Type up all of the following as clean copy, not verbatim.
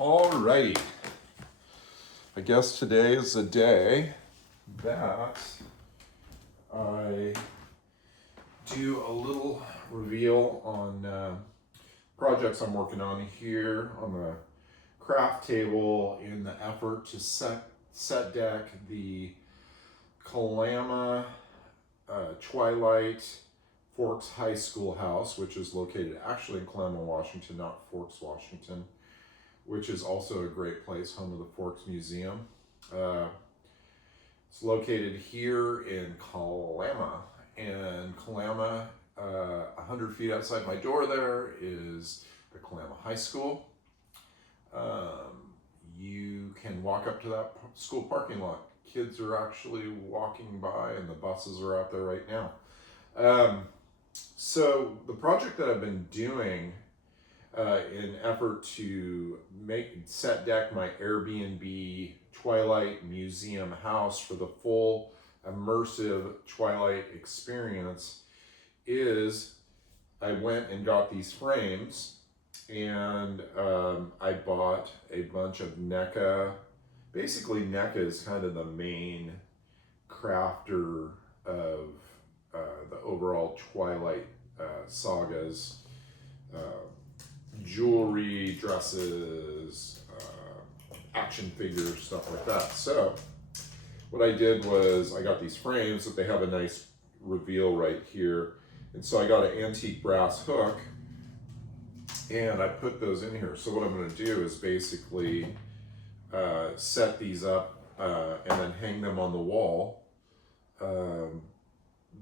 Alrighty. I guess today is the day that I do a little reveal on projects I'm working on here on the craft table in the effort to set deck the Kalama Twilight Forks High School house, which is located actually in Kalama, Washington, not Forks, Washington, which is also a great place, home of the Forks Museum. It's located here in Kalama, and Kalama, 100 feet outside my door there is the Kalama High School. You can walk up to that school parking lot. Kids are actually walking by and the buses are out there right now. So the project that I've been doing in effort to set deck my Airbnb Twilight Museum house for the full immersive Twilight experience is I went and got these frames, and I bought a bunch of NECA. Basically, NECA is kind of the main crafter of the overall Twilight sagas. Jewelry, dresses, action figures, stuff like that. So what I did was I got these frames that they have a nice reveal right here. And so I got an antique brass hook and I put those in here. So what I'm going to do is basically set these up and then hang them on the wall.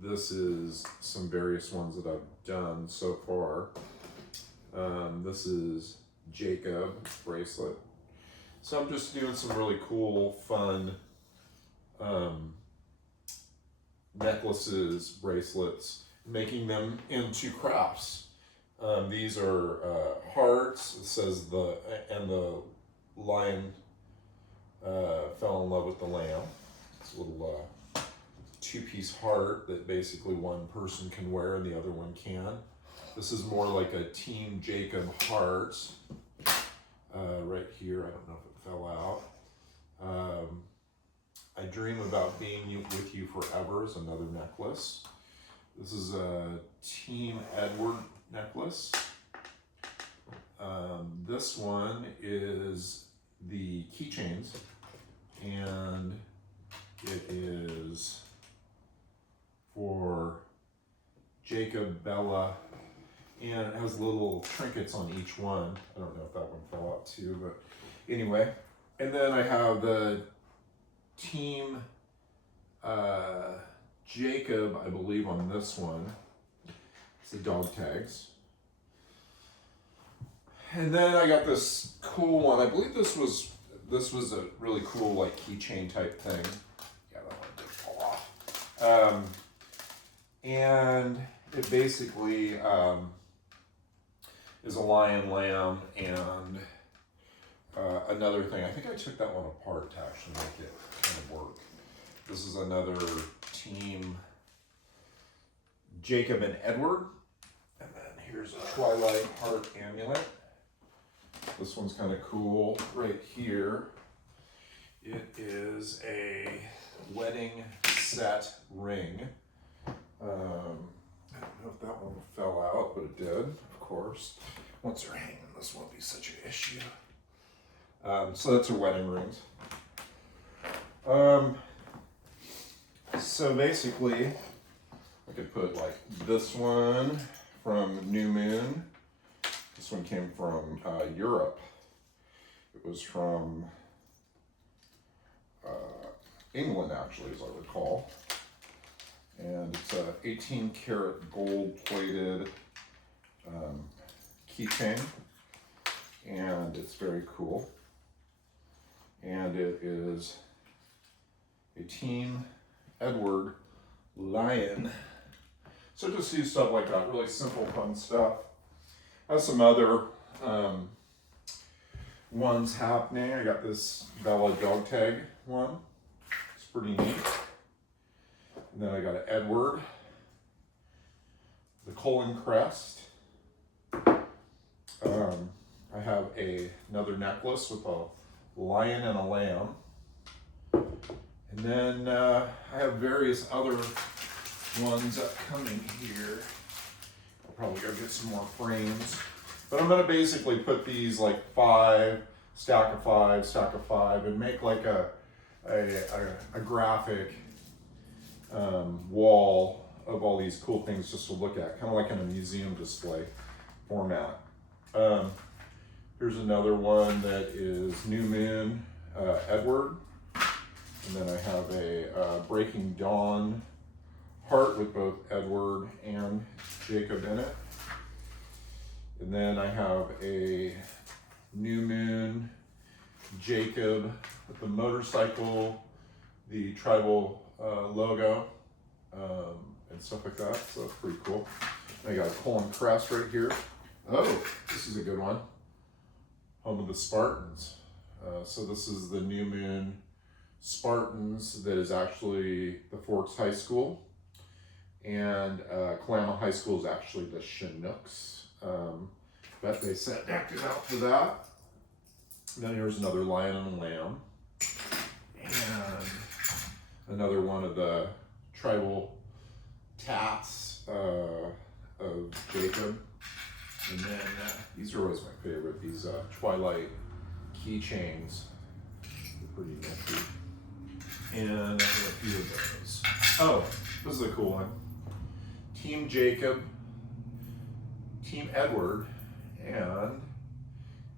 This is some various ones that I've done so far. This is Jacob bracelet. So I'm just doing some really cool, fun necklaces, bracelets, making them into crafts. These are hearts. It says the lion fell in love with the lamb. It's a little two-piece heart that basically one person can wear and the other one can. This is more like a Team Jacob heart right here. I don't know if it fell out. I dream about being with you forever is another necklace. This is a Team Edward necklace. This one is the keychains, and it is for Jacob, Bella, and it has little trinkets on each one. I don't know if that one fell out too, but anyway. And then I have the Team Jacob, I believe, on this one. It's the dog tags. And then I got this cool one. I believe this was a really cool like keychain type thing. Yeah, that one did fall off. And it basically is a lion, lamb, and another thing. I think I took that one apart to actually make it kind of work. This is another Team Jacob and Edward. And then here's a Twilight heart amulet. This one's kind of cool right here. It is a wedding set ring. I don't know if that one fell out, but it did, of course. Once they're hanging, this won't be such an issue. So that's her wedding rings. So basically, I could put like this one from New Moon. This one came from Europe. It was from England, actually, as I recall. And it's a 18 karat gold plated keychain, and it's very cool. And it is a Team Edward lion. So just do stuff like that, really simple, fun stuff. I have some other ones happening. I got this Bella dog tag one. It's pretty neat. And then I got an Edward, the Colin crest. I have another necklace with a lion and a lamb. And then I have various other ones upcoming here. I'll probably go get some more frames. But I'm gonna basically put these like stack of five, and make like a graphic wall of all these cool things just to look at, kind of like in a museum display format. Here's another one that is New Moon Edward. And then I have a Breaking Dawn heart with both Edward and Jacob in it. And then I have a New Moon Jacob with the motorcycle, the tribal logo, and stuff like that. So that's pretty cool. I got a column crest right here. Oh, this is a good one. Home of the Spartans. So this is the New Moon Spartans that is actually the Forks High School. And Kalama High School is actually the Chinooks. But they acted out for that. And then here's another lion and a lamb. And another one of the tribal tats of Jacob. And then these are always my favorite, these Twilight keychains. They're pretty nifty. And I have a few of those. Oh, this is a cool one. Team Jacob, Team Edward, and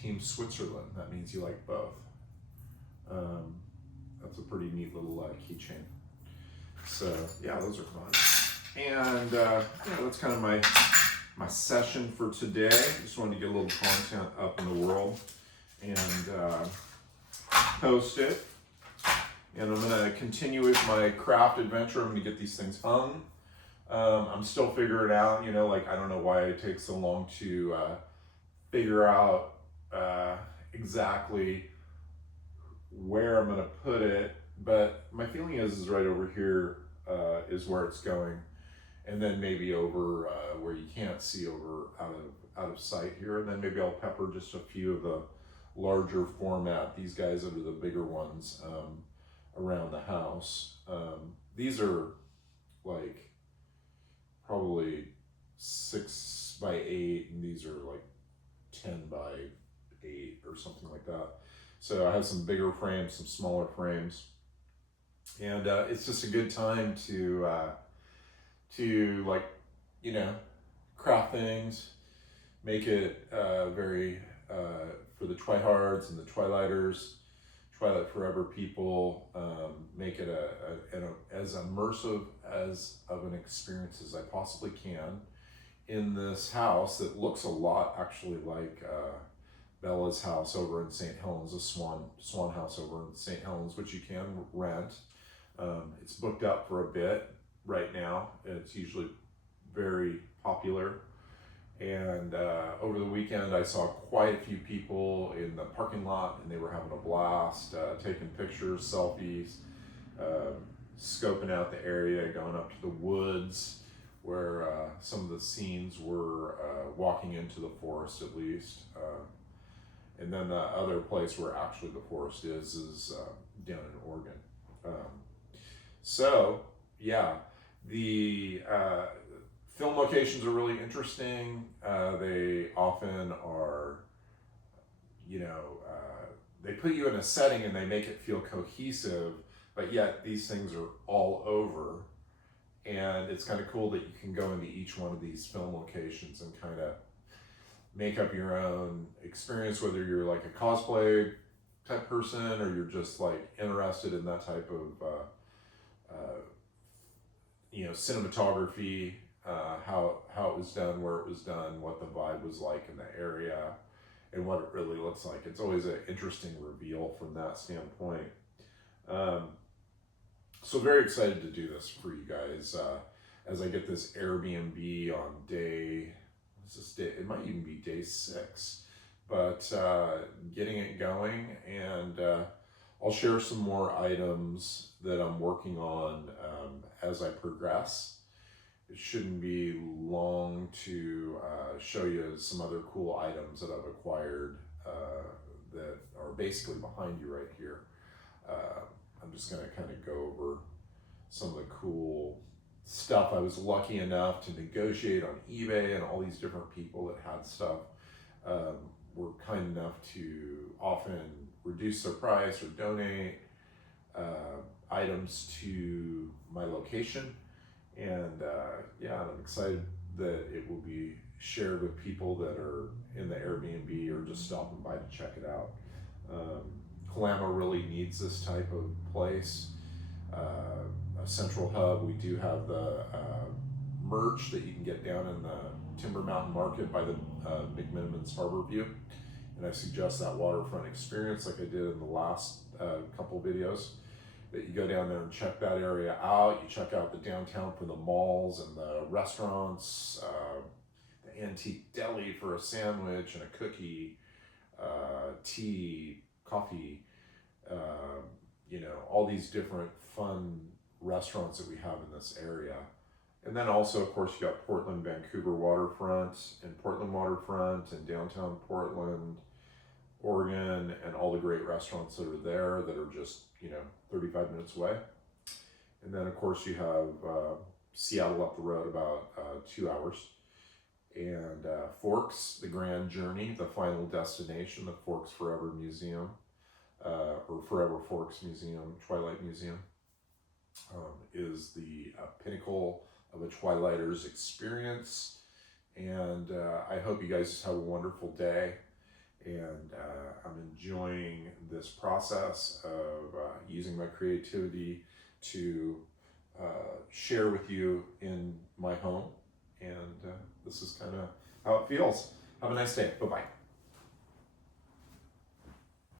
Team Switzerland. That means you like both. That's a pretty neat little keychain. So yeah, those are fun. And that's kind of my session for today. Just wanted to get a little content up in the world and post it. And I'm gonna continue with my craft adventure. I'm gonna get these things hung. I'm still figuring out, like, I don't know why it takes so long to figure out exactly where I'm gonna put it, but my feeling is right over here is where it's going, and then maybe over where you can't see over out of sight here, and then maybe I'll pepper just a few of the larger format, these guys under the bigger ones around the house. These are like probably 6 by 8, and these are like 10 by 8 or something like that. So I have some bigger frames, some smaller frames, and it's just a good time to like, craft things, make it very for the Twihards and the Twilighters, Twilight Forever people, make it as immersive as of an experience as I possibly can in this house that looks a lot actually like Bella's house over in St. Helens, a swan house over in St. Helens, which you can rent. It's booked up for a bit right now. It's usually very popular. And over the weekend, I saw quite a few people in the parking lot, and they were having a blast, taking pictures, selfies, scoping out the area, going up to the woods, where some of the scenes were walking into the forest at least. And then the other place where actually the forest is down in Oregon. So yeah, the film locations are really interesting. They often are, they put you in a setting and they make it feel cohesive, but yet these things are all over. And it's kind of cool that you can go into each one of these film locations and kind of make up your own experience, whether you're like a cosplay type person or you're just like interested in that type of cinematography, how it was done, where it was done, what the vibe was like in the area, and what it really looks like. It's always an interesting reveal from that standpoint. So very excited to do this for you guys as I get this Airbnb on day, what's this day? It might even be day 6, but getting it going, and I'll share some more items that I'm working on as I progress. it shouldn't be long to show you some other cool items that I've acquired that are basically behind you right here. I'm just going to kind of go over some of the cool stuff. I was lucky enough to negotiate on eBay, and all these different people that had stuff were kind enough to often reduce their price or donate items to my location. And yeah, I'm excited that it will be shared with people that are in the Airbnb or just stopping by to check it out. Kalama really needs this type of place, a central hub. We do have the merch that you can get down in the Timber Mountain Market by the McMinimans Harbor View, and I suggest that waterfront experience like I did in the last couple videos, that you go down there and check that area out. You check out the downtown for the malls and the restaurants, the antique deli for a sandwich and a cookie, tea, coffee, you know, all these different fun restaurants that we have in this area. And then also, of course, you got Portland, Vancouver waterfront, and Portland waterfront, and downtown Portland, Oregon, and all the great restaurants that are there that are just, you know, 35 minutes away. And then, of course, you have Seattle up the road about 2 hours. And Forks, the Grand Journey, the final destination, the Forks Forever Museum, or Forever Forks Museum, Twilight Museum, is the pinnacle of a Twilighters experience. And I hope you guys have a wonderful day. And I'm enjoying this process of using my creativity to share with you in my home. And this is kind of how it feels. Have a nice day. Bye-bye.